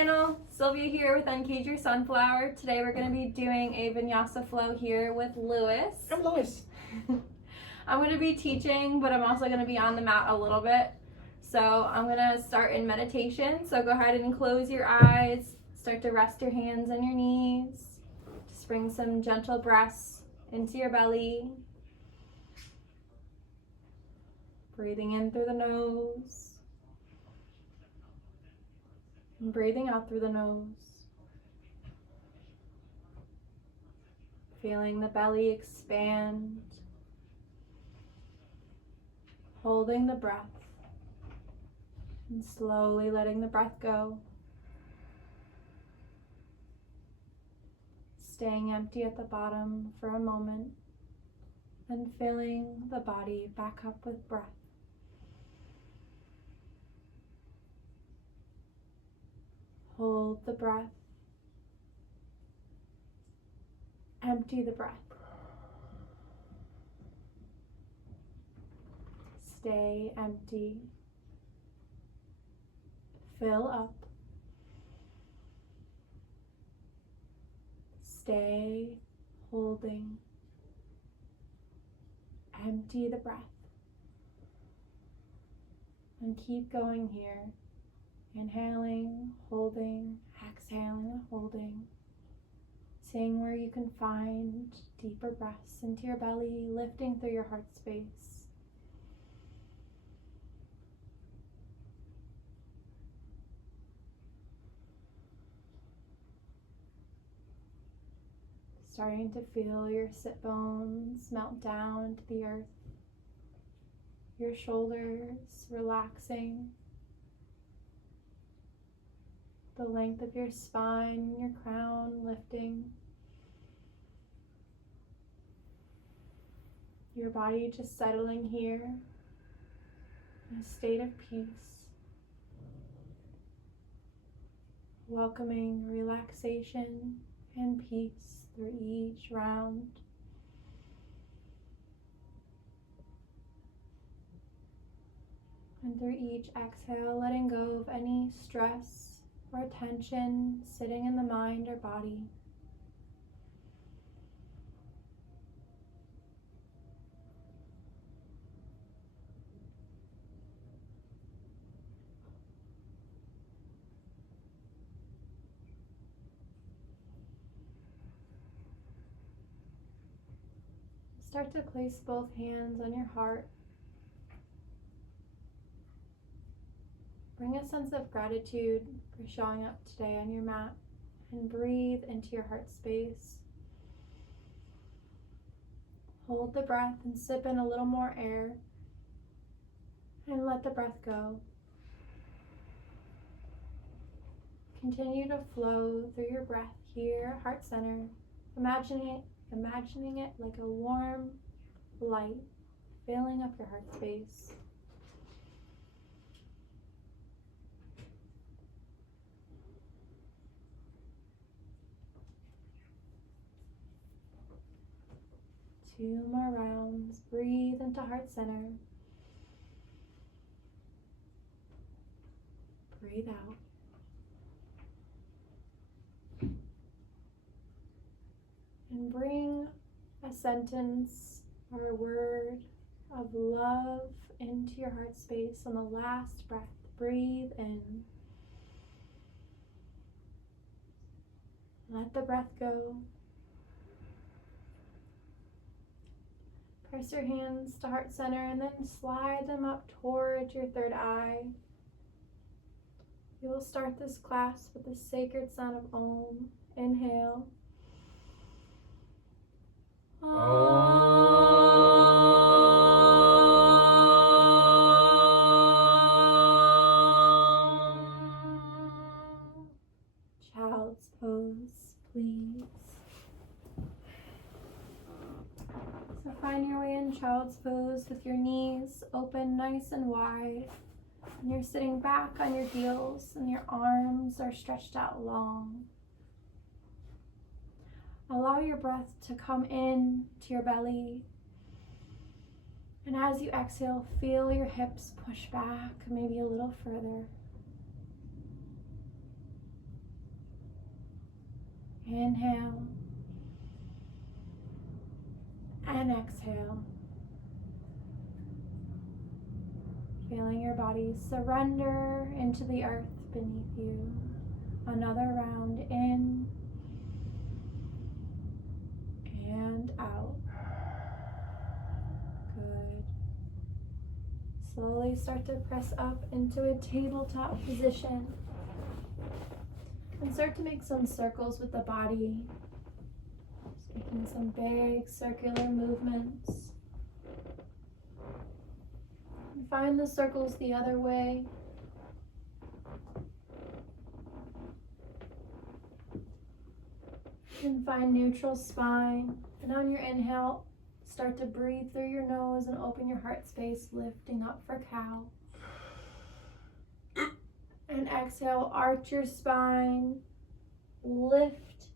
channel, Sylvia here with Uncage your Sunflower. Today we're going to be doing a Vinyasa flow here with Lewis. I'm Lewis. I'm going to be teaching, but I'm also going to be on the mat a little bit. So I'm going to start in meditation. So go ahead and close your eyes. Start to rest your hands on your knees. Just bring some gentle breaths into your belly. Breathing in through the nose. And breathing out through the nose. Feeling the belly expand. Holding the breath. And slowly letting the breath go. Staying empty at the bottom for a moment. And filling the body back up with breath. Hold the breath. Empty the breath. Stay empty. Fill up. Stay holding. Empty the breath. And keep going here. Inhaling, holding, exhaling, holding. Seeing where you can find deeper breaths into your belly, lifting through your heart space. Starting to feel your sit bones melt down to the earth. Your shoulders relaxing. The length of your spine, your crown lifting. Your body just settling here in a state of peace. Welcoming relaxation and peace through each round. And through each exhale, letting go of any stress or tension sitting in the mind or body. Start to place both hands on your heart. Bring a sense of gratitude for showing up today on your mat and breathe into your heart space. Hold the breath and sip in a little more air and let the breath go. Continue to flow through your breath here, heart center, imagining it like a warm light filling up your heart space. Two more rounds. Breathe into heart center. Breathe out. And bring a sentence or a word of love into your heart space on the last breath. Breathe in. Let the breath go. Press your hands to heart center and then slide them up towards your third eye. You will start this class with the sacred sound of Om. Inhale. Child's pose, please. So find your way in child's pose with your knees open nice and wide. And you're sitting back on your heels and your arms are stretched out long. Allow your breath to come in to your belly. And as you exhale, feel your hips push back maybe a little further. Inhale. And exhale. Feeling your body surrender into the earth beneath you. Another round in and out. Good. Slowly start to press up into a tabletop position. And start to make some circles with the body. Just making some big circular movements. And find the circles the other way. And find neutral spine. And on your inhale, start to breathe through your nose and open your heart space, lifting up for cow. And exhale, arch your spine, lift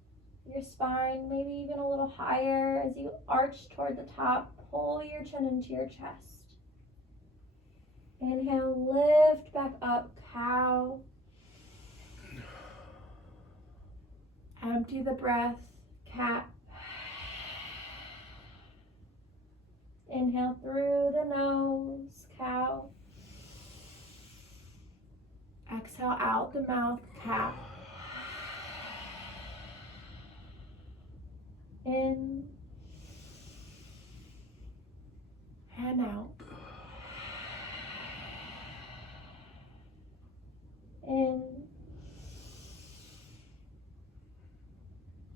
your spine, maybe even a little higher as you arch toward the top. Pull your chin into your chest. Inhale, lift back up, cow. Empty the breath, cat. Inhale through the nose, cow. Exhale out the mouth, cat. In and out. In.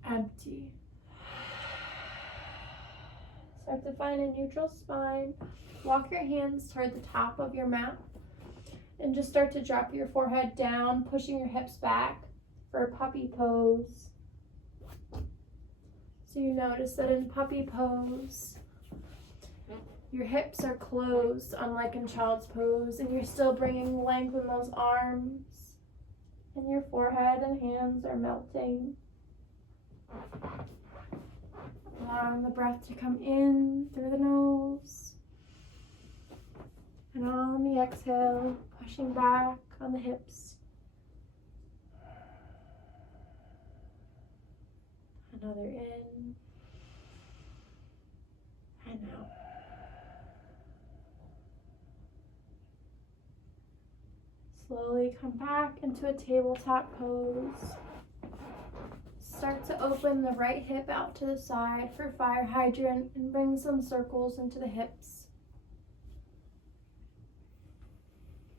Empty. Start to find a neutral spine. Walk your hands toward the top of your mat. And just start to drop your forehead down, pushing your hips back for puppy pose. So you notice that in puppy pose, your hips are closed, unlike in child's pose, and you're still bringing length in those arms. And your forehead and hands are melting. Allowing the breath to come in through the nose. And on the exhale, pushing back on the hips. Another in and out. Slowly come back into a tabletop pose. Start to open the right hip out to the side for fire hydrant and bring some circles into the hips.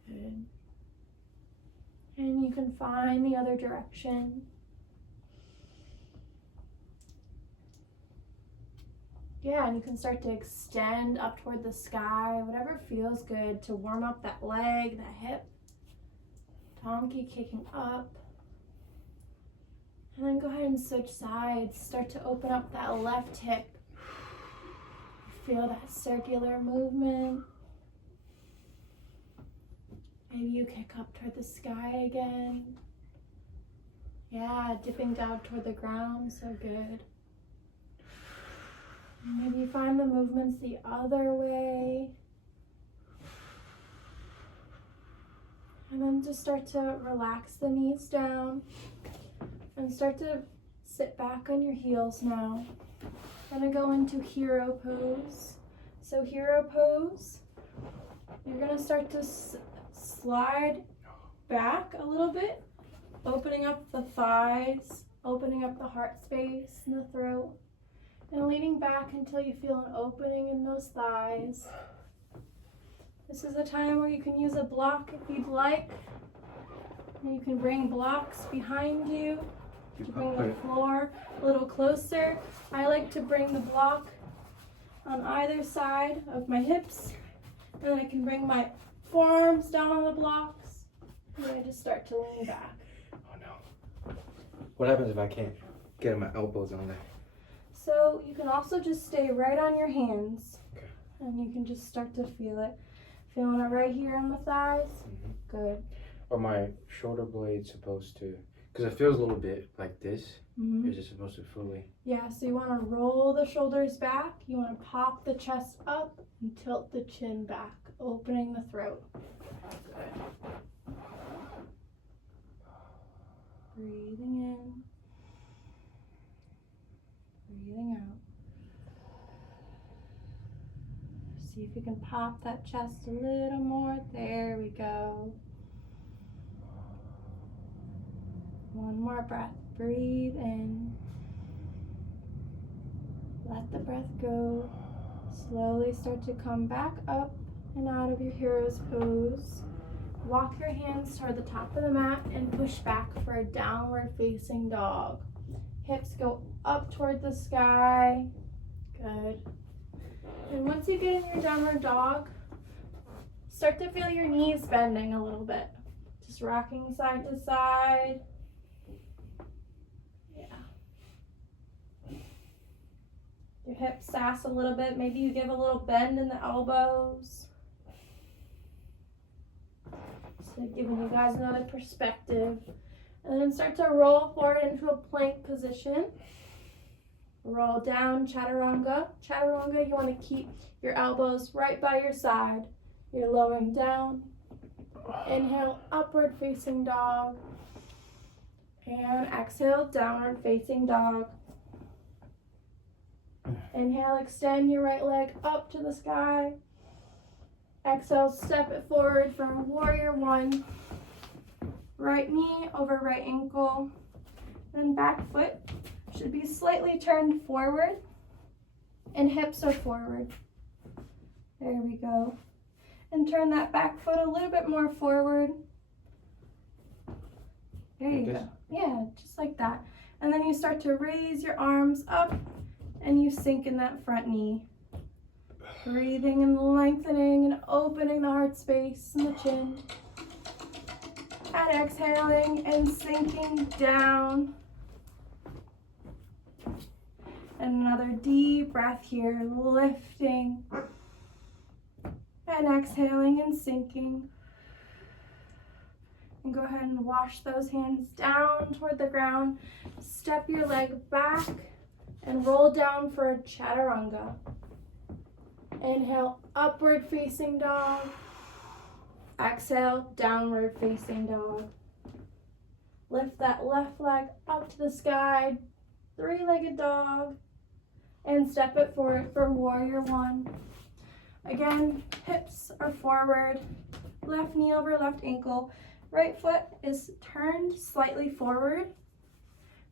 Good. And you can find the other direction. Yeah, and you can start to extend up toward the sky, whatever feels good to warm up that leg, that hip. Donkey kicking up. And then go ahead and switch sides. Start to open up that left hip. Feel that circular movement. Maybe you kick up toward the sky again. Yeah, dipping down toward the ground, so good. Maybe you find the movements the other way. And then just start to relax the knees down. And start to sit back on your heels now. Gonna go into hero pose. So hero pose, you're gonna start to slide back a little bit, opening up the thighs, opening up the heart space and the throat, and leaning back until you feel an opening in those thighs. This is a time where you can use a block if you'd like. And you can bring blocks behind you to bring the floor a little closer. I like to bring the block on either side of my hips, and then I can bring my forearms down on the blocks, and then I just start to lean back. Oh no. What happens if I can't get my elbows on there? So you can also just stay right on your hands, Okay. and you can just start to feel it. Feeling it right here on the thighs? Mm-hmm. Good. Are my shoulder blades supposed to, because it feels a little bit like this, Mm-hmm. is it supposed to fully? Yeah, so you want to roll the shoulders back, you want to pop the chest up and tilt the chin back, opening the throat. Good. Breathing in See if you can pop that chest a little more. There we go. One more breath. Breathe in. Let the breath go. Slowly start to come back up and out of your hero's pose. Walk your hands toward the top of the mat and push back for a downward facing dog. Hips go up toward the sky. Good. And once you get in your downward dog, start to feel your knees bending a little bit. Just rocking side to side. Yeah. Your hips sass a little bit. Maybe you give a little bend in the elbows. So giving you guys another perspective. And then start to roll forward into a plank position. Roll down, chaturanga. Chaturanga, you want to keep your elbows right by your side. You're lowering down. Inhale, upward facing dog. And exhale, downward facing dog. Inhale, extend your right leg up to the sky. Exhale, step it forward for warrior one. Right knee over right ankle. Then back foot should be slightly turned forward. And hips are forward. There we go. And turn that back foot a little bit more forward. There you go. Yeah, just like that. And then you start to raise your arms up and you sink in that front knee. Breathing and lengthening and opening the heart space and the chin. And exhaling and sinking down. And another deep breath here, lifting. And exhaling and sinking. And go ahead and wash those hands down toward the ground. Step your leg back and roll down for a chaturanga. Inhale, upward facing dog. Exhale, downward facing dog. Lift that left leg up to the sky, three-legged dog, and step it forward for warrior one. Again, hips are forward, left knee over left ankle, right foot is turned slightly forward,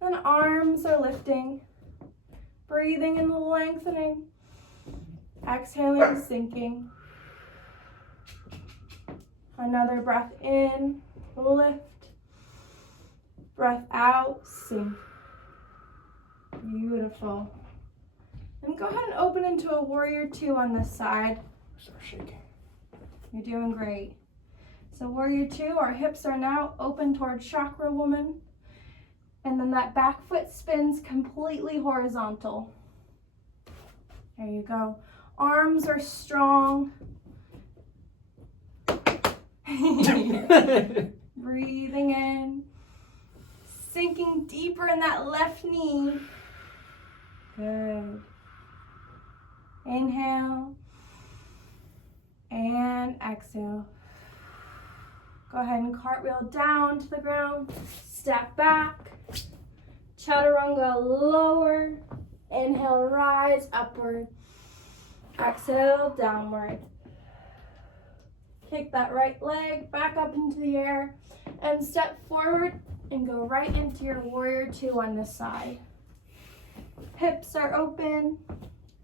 then arms are lifting, breathing and lengthening, exhaling, sinking. Another breath in, lift, breath out, sink. Beautiful. And go ahead and open into a warrior two on this side. Start shaking. You're doing great. So warrior two, our hips are now open towards chakra woman. And then that back foot spins completely horizontal. There you go. Arms are strong. Breathing in. Sinking deeper in that left knee. Good. Inhale. And exhale. Go ahead and cartwheel down to the ground. Step back. Chaturanga lower. Inhale, rise upward. Exhale, downward. Kick that right leg back up into the air and step forward and go right into your warrior two on this side. Hips are open.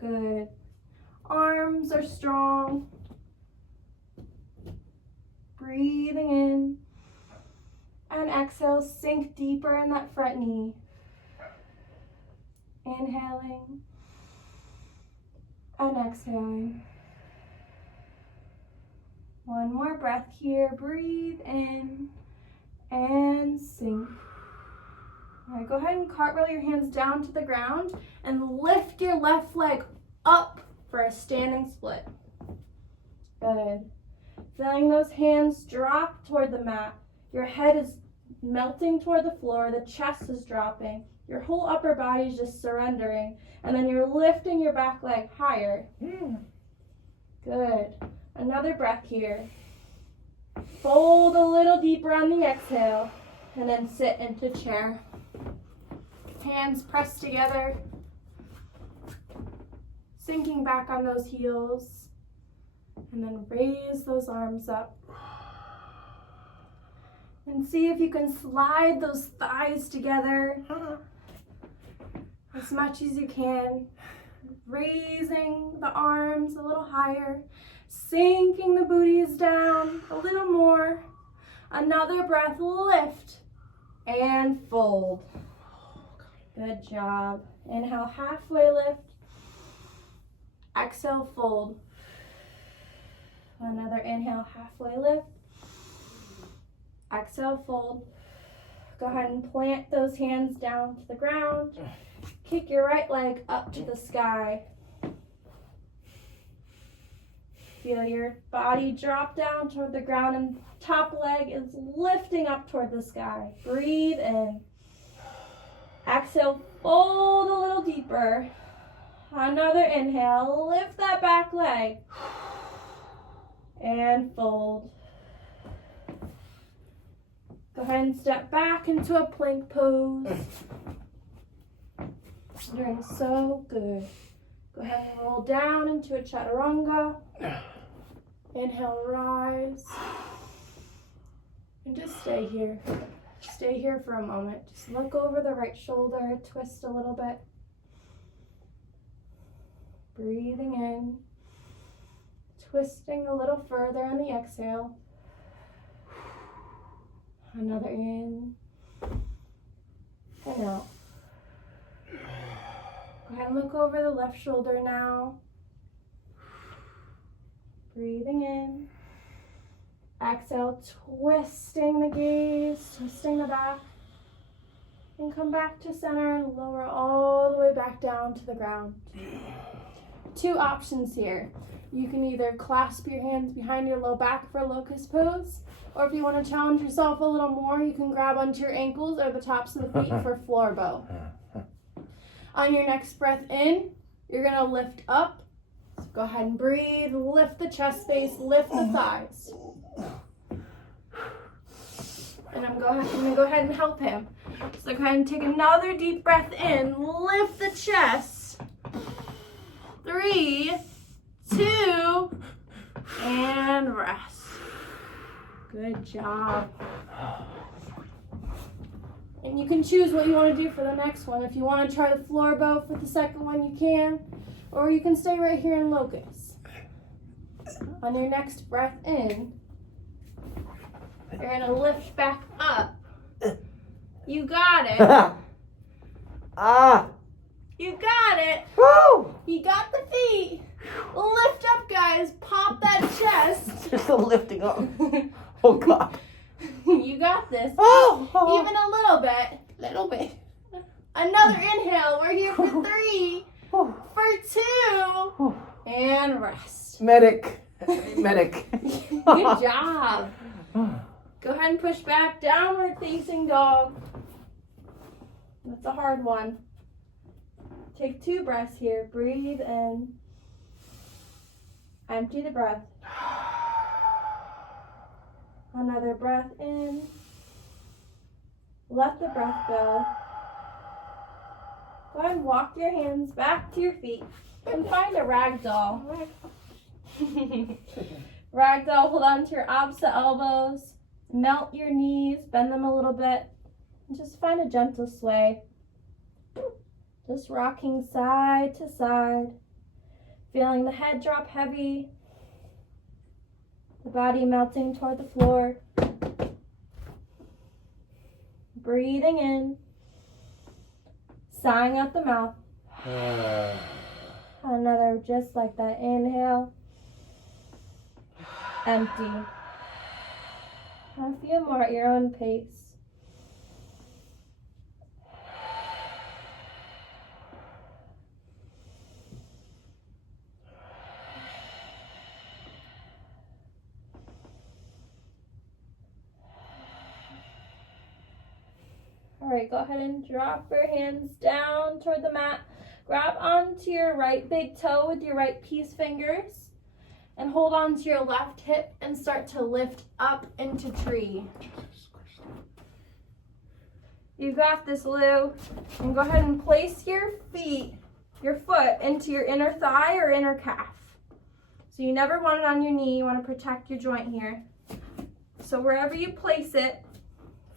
Good. Arms are strong. Breathing in. And exhale, sink deeper in that front knee. Inhaling. And exhaling. One more breath here. Breathe in and sink. All right, go ahead and cartwheel your hands down to the ground and lift your left leg up for a standing split. Good. Feeling those hands drop toward the mat. Your head is melting toward the floor. The chest is dropping. Your whole upper body is just surrendering. And then you're lifting your back leg higher. Good. Another breath here. Fold a little deeper on the exhale. And then sit into chair. Hands pressed together. Sinking back on those heels. And then raise those arms up. And see if you can slide those thighs together as much as you can. Raising the arms a little higher. Sinking the booties down a little more. Another breath, lift and fold. Good job. Inhale, halfway lift. Exhale, fold. Another inhale, halfway lift. Exhale, fold. Go ahead and plant those hands down to the ground. Kick your right leg up to the sky. Feel your body drop down toward the ground and top leg is lifting up toward the sky. Breathe in. Exhale, fold a little deeper. Another inhale, lift that back leg. And fold. Go ahead and step back into a plank pose. Doing so good. Go ahead and roll down into a chaturanga. Inhale, rise. And just stay here. Stay here for a moment. Just look over the right shoulder, twist a little bit. Breathing in. Twisting a little further on the exhale. Another in. And out. Go ahead and look over the left shoulder now. Breathing in. Exhale, twisting the gaze, twisting the back. And come back to center and lower all the way back down to the ground. Two options here. You can either clasp your hands behind your low back for locust pose, or if you want to challenge yourself a little more, you can grab onto your ankles or the tops of the feet for floor bow. On your next breath in, you're going to lift up. So go ahead and breathe, lift the chest space, lift the thighs. And I'm going to go ahead and help him. So go ahead and take another deep breath in, lift the chest. 3, 2, and rest. Good job. And you can choose what you want to do for the next one. If you want to try the floor bow for the second one, you can. Or you can stay right here in locust. On your next breath in, you're going to lift back up. You got it. You got it. Woo! You got the feet. Lift up, guys. Pop that chest. You're still lifting up. Oh, God. You got this. Oh! Even a little bit. Little bit. Another inhale. We're here for 3, for 2, and rest. Medic. Medic. Good job. Go ahead and push back. Downward facing dog. That's a hard one. Take 2 breaths here. Breathe in. Empty the breath. Another breath in. Let the breath go. Go ahead and walk your hands back to your feet and find a ragdoll. Ragdoll, hold on to your opposite elbows. Melt your knees, bend them a little bit, and just find a gentle sway. Just rocking side to side, feeling the head drop heavy, the body melting toward the floor. Breathing in, sighing out the mouth. Another just like that. Inhale, empty. A few more at your own pace. All right, go ahead and drop your hands down toward the mat. Grab onto your right big toe with your right peace fingers and hold on to your left hip and start to lift up into tree. You got this, Lou. And go ahead and place your foot into your inner thigh or inner calf. So you never want it on your knee. You want to protect your joint here. So wherever you place it,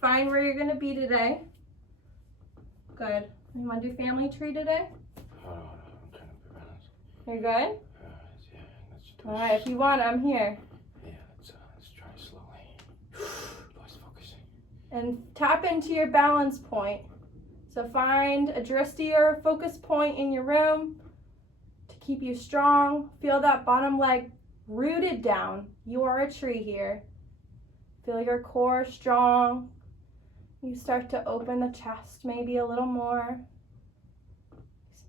find where you're going to be today. Good. You want to do family tree today? Hold on, I'm trying to be balanced. You're good? Yeah, let's do All right, if you want, I'm here. Yeah, let's try slowly. Always focusing. And tap into your balance point. So find a drishti or focus point in your room to keep you strong. Feel that bottom leg rooted down. You are a tree here. Feel your core strong. You start to open the chest maybe a little more.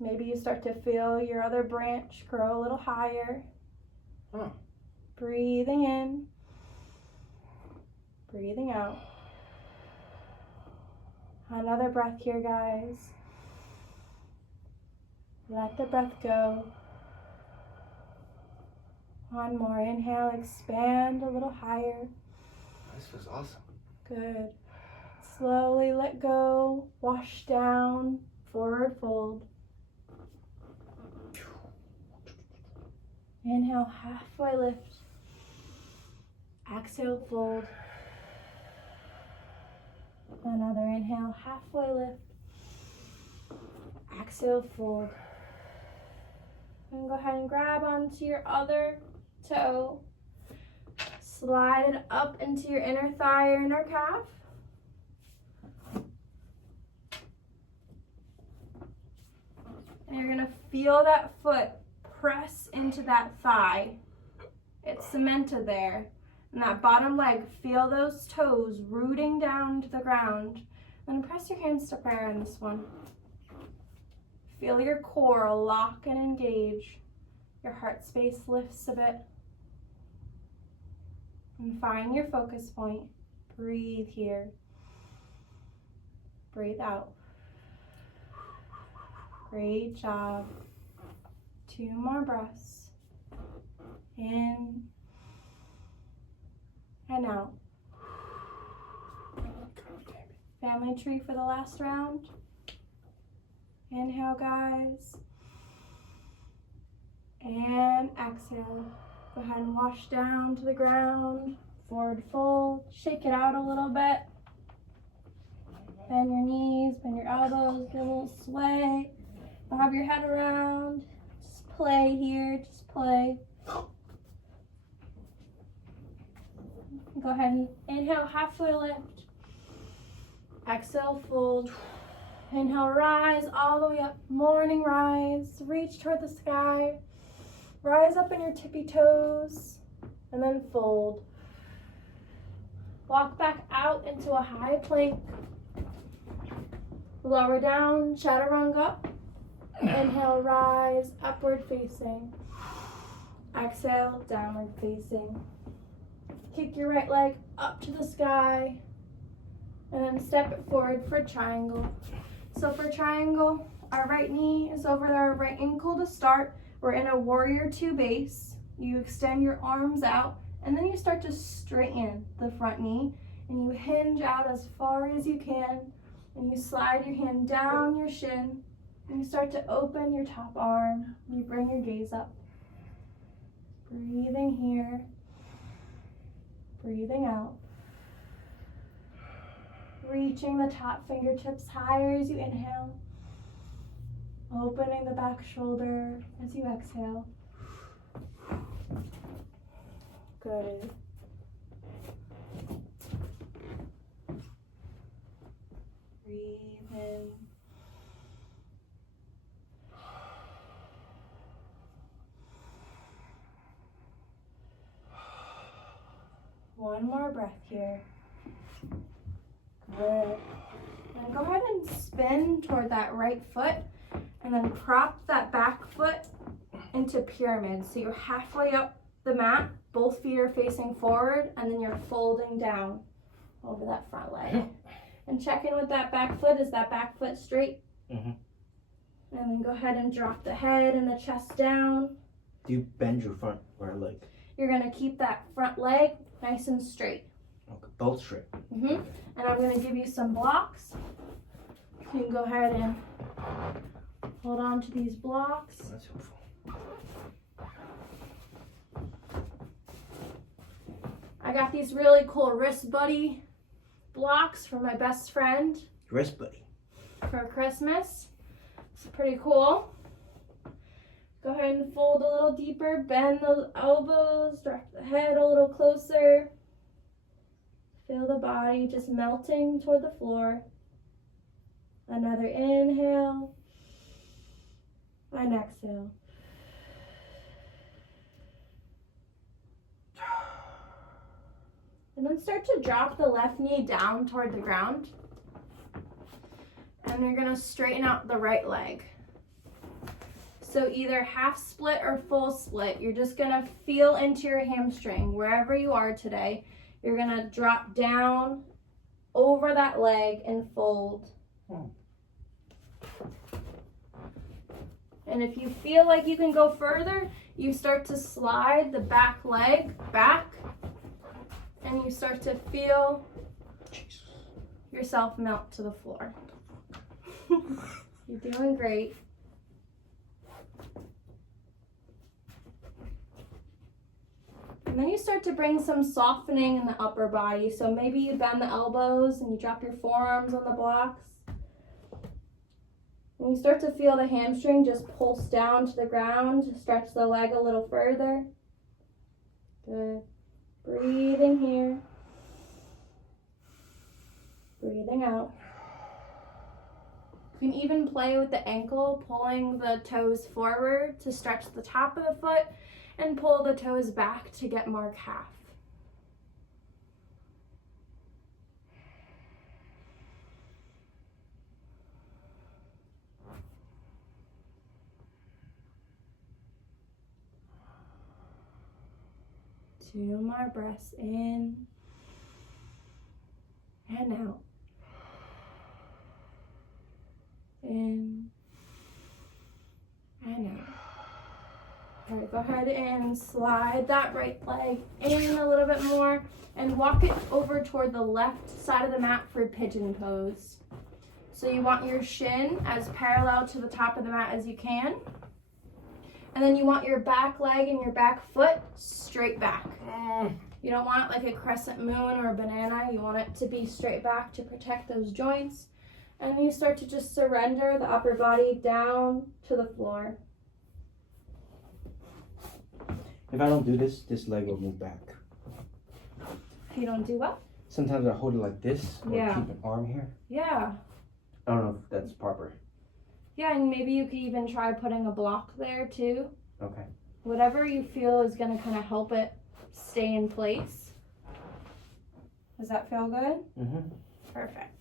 Maybe you start to feel your other branch grow a little higher. Oh. Breathing in. Breathing out. Another breath here, guys. Let the breath go. One more. Inhale, expand a little higher. This feels awesome. Good. Slowly let go. Wash down. Forward fold. Inhale, halfway lift. Exhale, fold. Another inhale, halfway lift. Exhale, fold. And go ahead and grab onto your other toe. Slide it up into your inner thigh or inner calf. And you're gonna feel that foot press into that thigh. It's cemented there. And that bottom leg, feel those toes rooting down to the ground. Then press your hands to prayer in this one. Feel your core lock and engage. Your heart space lifts a bit. And find your focus point. Breathe here. Breathe out. Great job. 2 more breaths. In and out. Family tree for the last round. Inhale, guys. And exhale. Go ahead and wash down to the ground. Forward fold. Shake it out a little bit. Bend your knees, bend your elbows, get a little sway. Bob your head around. Just play here, just play. Go ahead and inhale, halfway lift. Exhale, fold. Inhale, rise all the way up. Morning rise. Reach toward the sky. Rise up in your tippy toes. And then fold. Walk back out into a high plank. Lower down, chaturanga. Inhale, rise, upward facing. Exhale, downward facing. Kick your right leg up to the sky. And then step it forward for triangle. So for triangle, our right knee is over our right ankle to start. We're in a warrior 2 base. You extend your arms out, and then you start to straighten the front knee, and you hinge out as far as you can, and you slide your hand down your shin, and you start to open your top arm. You bring your gaze up. Breathing here. Breathing out. Reaching the top fingertips higher as you inhale. Opening the back shoulder as you exhale. Good. Breathe in. One more breath here. Good. Now go ahead and spin toward that right foot and then prop that back foot into pyramid. So you're halfway up the mat, both feet are facing forward, and then you're folding down over that front leg. And check in with that back foot. Is that back foot straight? Mm-hmm. And then go ahead and drop the head and the chest down. Do you bend your front or leg? You're gonna keep that front leg nice and straight. Okay, both straight. And I'm gonna give you some blocks. So you can go ahead and hold on to these blocks. That's helpful. I got these really cool wrist buddy blocks from my best friend Wrist buddy. for Christmas. It's pretty cool. Go ahead and fold a little deeper, bend those elbows, direct the head a little closer. Feel the body just melting toward the floor. Another inhale and exhale. And then start to drop the left knee down toward the ground. And you're gonna straighten out the right leg. So either half split or full split. You're just gonna feel into your hamstring wherever you are today. You're gonna drop down over that leg and fold. And if you feel like you can go further, you start to slide the back leg back and you start to feel yourself melt to the floor. You're doing great. And then you start to bring some softening in the upper body. So maybe you bend the elbows and you drop your forearms on the blocks. And you start to feel the hamstring just pulse down to the ground. Stretch the leg a little further. Good. Breathing here. Breathing out. You can even play with the ankle, pulling the toes forward to stretch the top of the foot and pull the toes back to get more calf. Two more breaths in and out. In and out. All right, go ahead and slide that right leg in a little bit more and walk it over toward the left side of the mat for pigeon pose. So you want your shin as parallel to the top of the mat as you can. And then you want your back leg and your back foot straight back. You don't want it like a crescent moon or a banana. You want it to be straight back to protect those joints. And you start to just surrender the upper body down to the floor. If I don't do this, this leg will move back. If you don't do what? Sometimes I hold it like this or Yeah. keep an arm here. Yeah. I don't know if that's proper. Yeah, and maybe you could even try putting a block there too. Okay. Whatever you feel is going to kind of help it stay in place. Does that feel good? Mm-hmm. Perfect.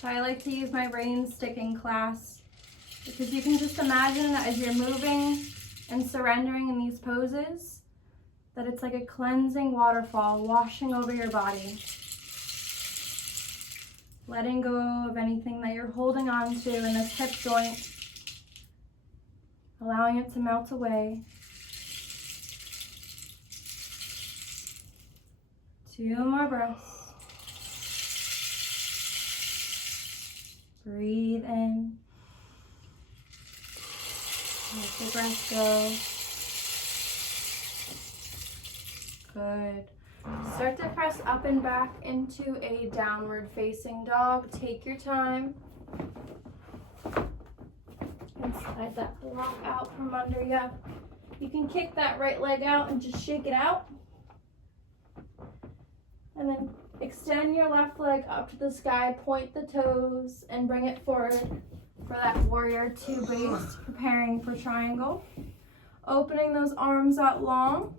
So I like to use my rain stick in class because you can just imagine that as you're moving and surrendering in these poses, that it's like a cleansing waterfall washing over your body. Letting go of anything that you're holding on to in this hip joint. Allowing it to melt away. 2 more breaths. Breathe in. Let the breath go. Good. Start to press up and back into a downward facing dog. Take your time. And slide that block out from under you. You can kick that right leg out and just shake it out. And then extend your left leg up to the sky, point the toes, and bring it forward for that warrior 2 base, preparing for triangle. Opening those arms out long,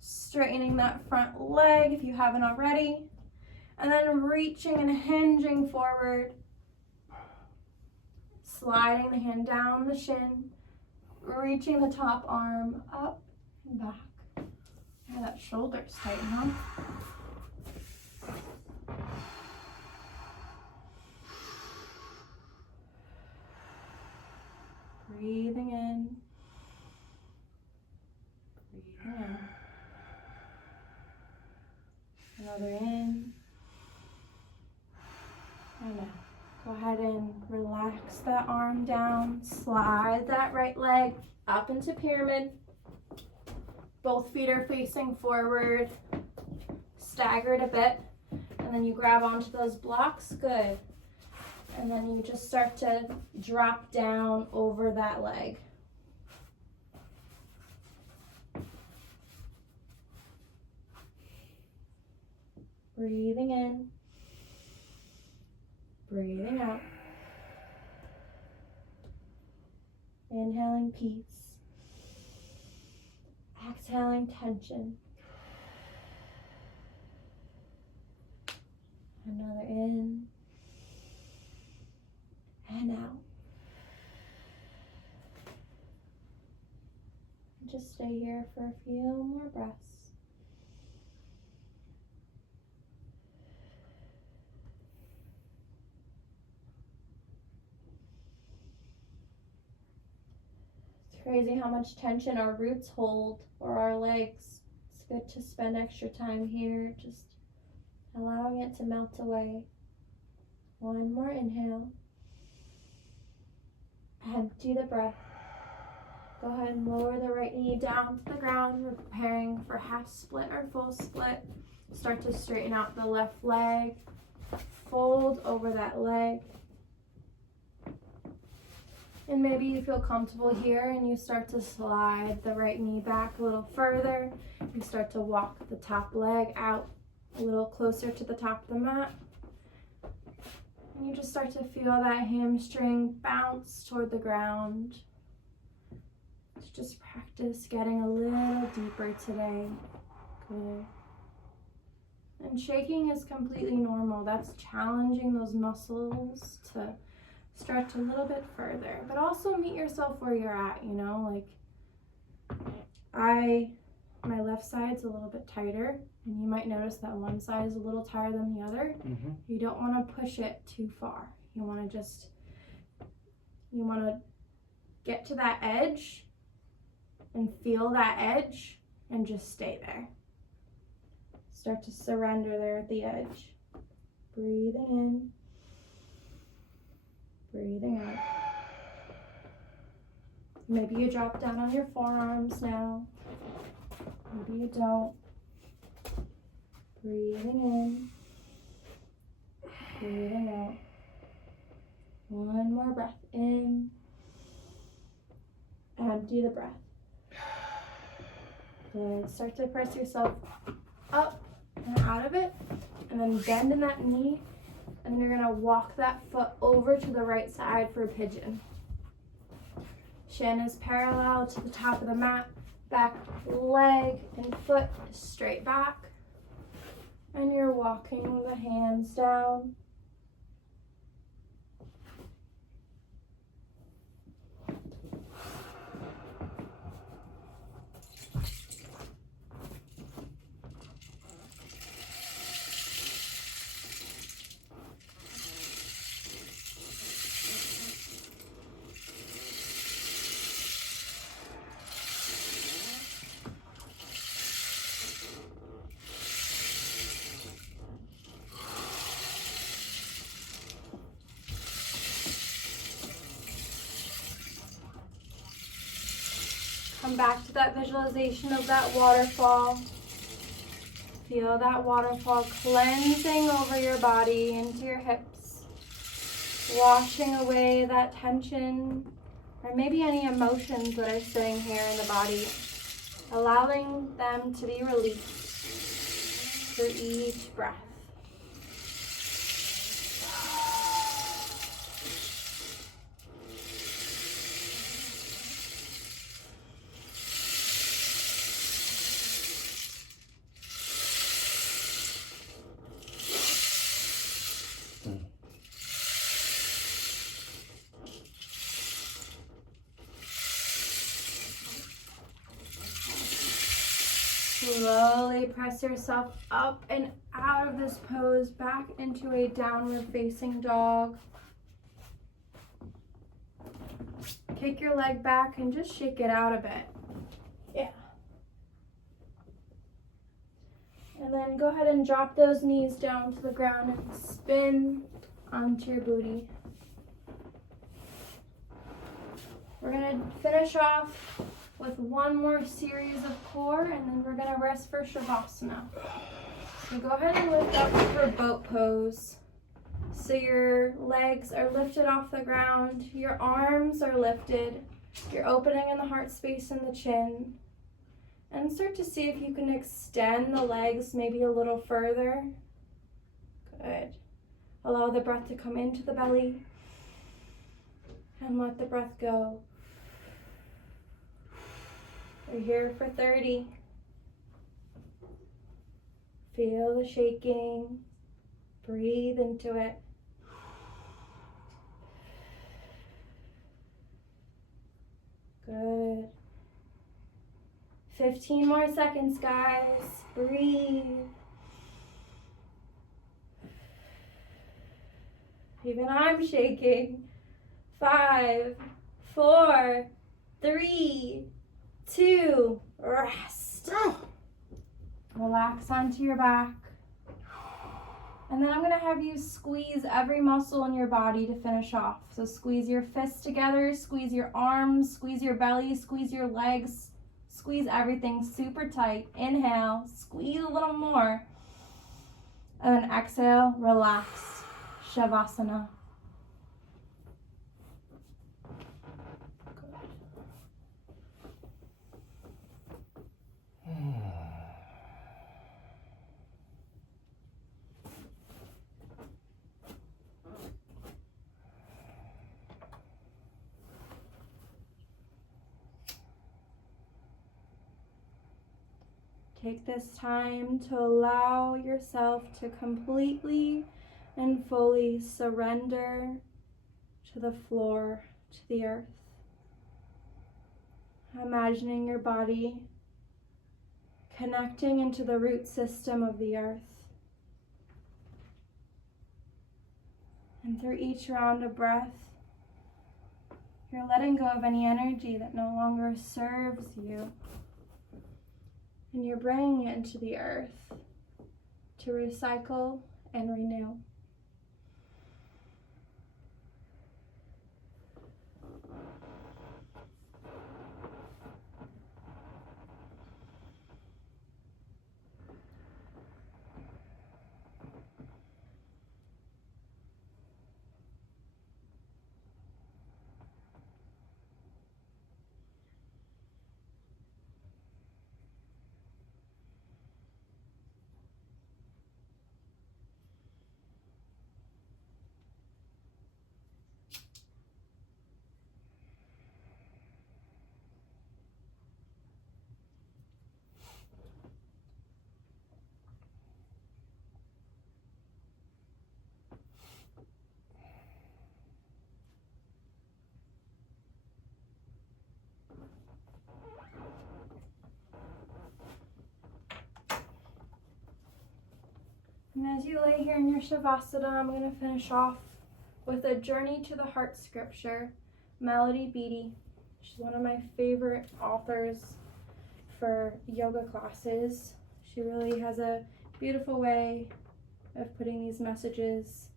straightening that front leg if you haven't already, and then reaching and hinging forward, sliding the hand down the shin, reaching the top arm up and back. Yeah, that shoulder's tight, huh? Breathing in, breathing out. Another in, and out. Go ahead and relax that arm down, slide that right leg up into pyramid. Both feet are facing forward, staggered a bit, and then you grab onto those blocks, good. And then you just start to drop down over that leg. Breathing in, breathing out. Inhaling peace. Exhaling tension. Another in and out. Just stay here for a few more breaths. It's crazy how much tension our roots hold or our legs. It's good to spend extra time here, just allowing it to melt away. One more inhale. Empty the breath. Go ahead and lower the right knee down to the ground. We're preparing for half split or full split. Start to straighten out the left leg. Fold over that leg. And maybe you feel comfortable here and you start to slide the right knee back a little further. You start to walk the top leg out a little closer to the top of the mat. And you just start to feel that hamstring bounce toward the ground. Let's just practice getting a little deeper today. Good. And shaking is completely normal. That's challenging those muscles to stretch a little bit further. But also meet yourself where you're at, you know, like my left side's a little bit tighter, and you might notice that one side is a little tighter than the other. Mm-hmm. You don't want to push it too far. You want to get to that edge and feel that edge and just stay there. Start to surrender there at the edge. Breathing in, breathing out. Maybe you drop down on your forearms now. Maybe you don't. Breathing in, breathing out. One more breath in. Empty the breath. Good. Start to press yourself up and out of it. And then bend in that knee. And you're going to walk that foot over to the right side for a pigeon. Shin is parallel to the top of the mat. Back leg and foot straight back. And you're walking the hands down. Come back to that visualization of that waterfall. Feel that waterfall cleansing over your body into your hips, washing away that tension or maybe any emotions that are sitting here in the body, allowing them to be released through each breath. Slowly press yourself up and out of this pose, back into a downward facing dog. Kick your leg back and just shake it out a bit. Yeah. And then go ahead and drop those knees down to the ground and spin onto your booty. We're going to finish off with one more series of core, and then we're going to rest for Shavasana. So go ahead and lift up for boat pose. So your legs are lifted off the ground, your arms are lifted, you're opening in the heart space and the chin. And start to see if you can extend the legs maybe a little further. Good. Allow the breath to come into the belly and let the breath go. We're here for 30. Feel the shaking. Breathe into it. Good. 15 more seconds, guys. Breathe. Even I'm shaking. 5, 4, 3, 2, rest. Relax onto your back. And then I'm going to have you squeeze every muscle in your body to finish off. So squeeze your fists together, squeeze your arms, squeeze your belly, squeeze your legs, squeeze everything super tight. Inhale, squeeze a little more. And then exhale, relax. Shavasana. Take this time to allow yourself to completely and fully surrender to the floor, to the earth. Imagining your body connecting into the root system of the earth. And through each round of breath, you're letting go of any energy that no longer serves you. And you're bringing it into the earth to recycle and renew. And as you lay here in your Shavasana, I'm going to finish off with a Journey to the Heart scripture, Melody Beattie. She's one of my favorite authors for yoga classes. She really has a beautiful way of putting these messages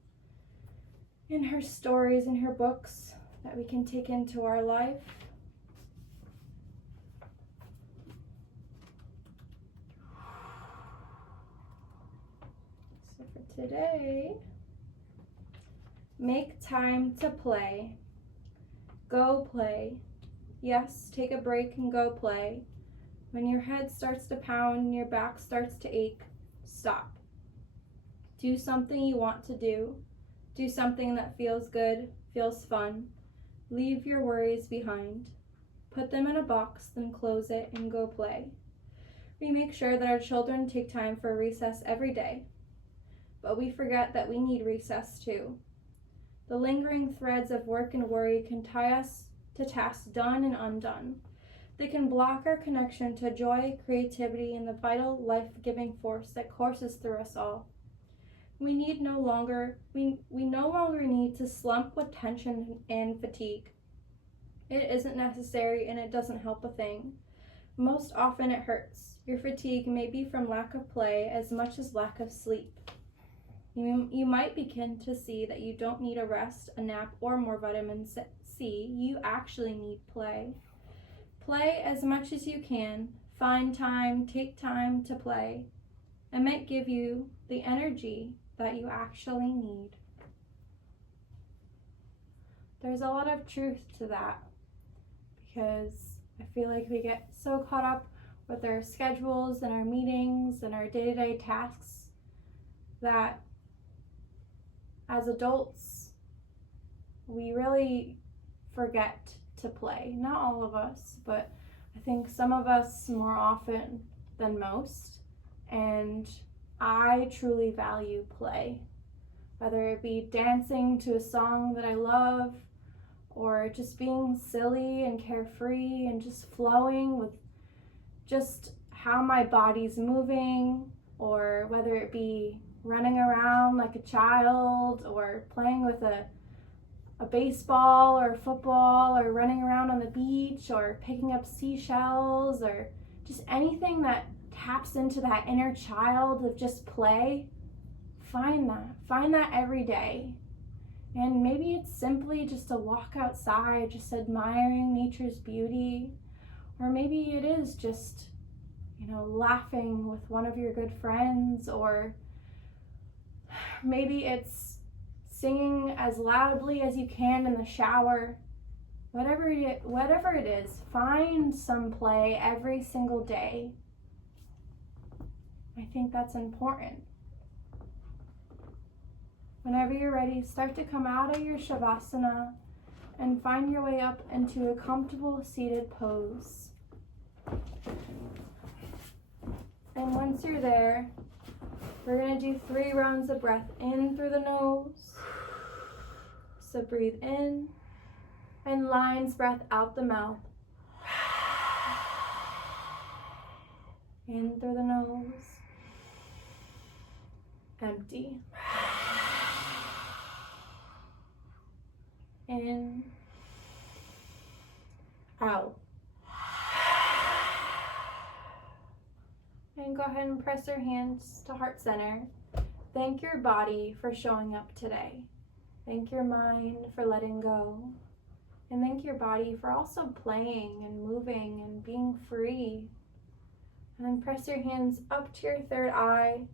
in her stories, in her books, that we can take into our life. So for today, make time to play. Go play. Yes, take a break and go play. When your head starts to pound and your back starts to ache, stop. Do something you want to do. Do something that feels good, feels fun. Leave your worries behind. Put them in a box, then close it and go play. We make sure that our children take time for recess every day, but we forget that we need recess too. The lingering threads of work and worry can tie us to tasks done and undone. They can block our connection to joy, creativity, and the vital, life-giving force that courses through us all. We no longer need to slump with tension and fatigue. It isn't necessary and it doesn't help a thing. Most often it hurts. Your fatigue may be from lack of play as much as lack of sleep. You might begin to see that you don't need a rest, a nap, or more vitamin C. You actually need play. Play as much as you can. Find time, take time to play. It might give you the energy that you actually need. There's a lot of truth to that because I feel like we get so caught up with our schedules and our meetings and our day-to-day tasks that as adults, we really forget to play. Not all of us, but I think some of us more often than most. And I truly value play, whether it be dancing to a song that I love or just being silly and carefree and just flowing with just how my body's moving, or whether it be running around like a child or playing with a baseball or a football or running around on the beach or picking up seashells or just anything that taps into that inner child of just play. Find that every day. And maybe it's simply just a walk outside, just admiring nature's beauty, or maybe it is just, laughing with one of your good friends, or maybe it's singing as loudly as you can in the shower. Whatever it is, find some play every single day. I think that's important. Whenever you're ready, start to come out of your Shavasana and find your way up into a comfortable seated pose. And once you're there, we're going to do 3 rounds of breath in through the nose. So breathe in and lion's breath out the mouth. In through the nose. Empty. In. Out. And go ahead and press your hands to heart center. Thank your body for showing up today. Thank your mind for letting go. And thank your body for also playing and moving and being free. And then press your hands up to your third eye.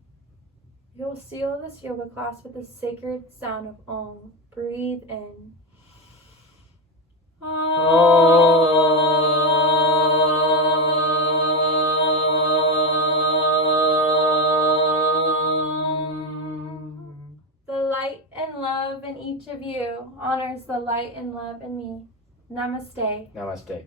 You'll seal this yoga class with the sacred sound of Om. Breathe in. The light and love in each of you honors the light and love in me. Namaste. Namaste.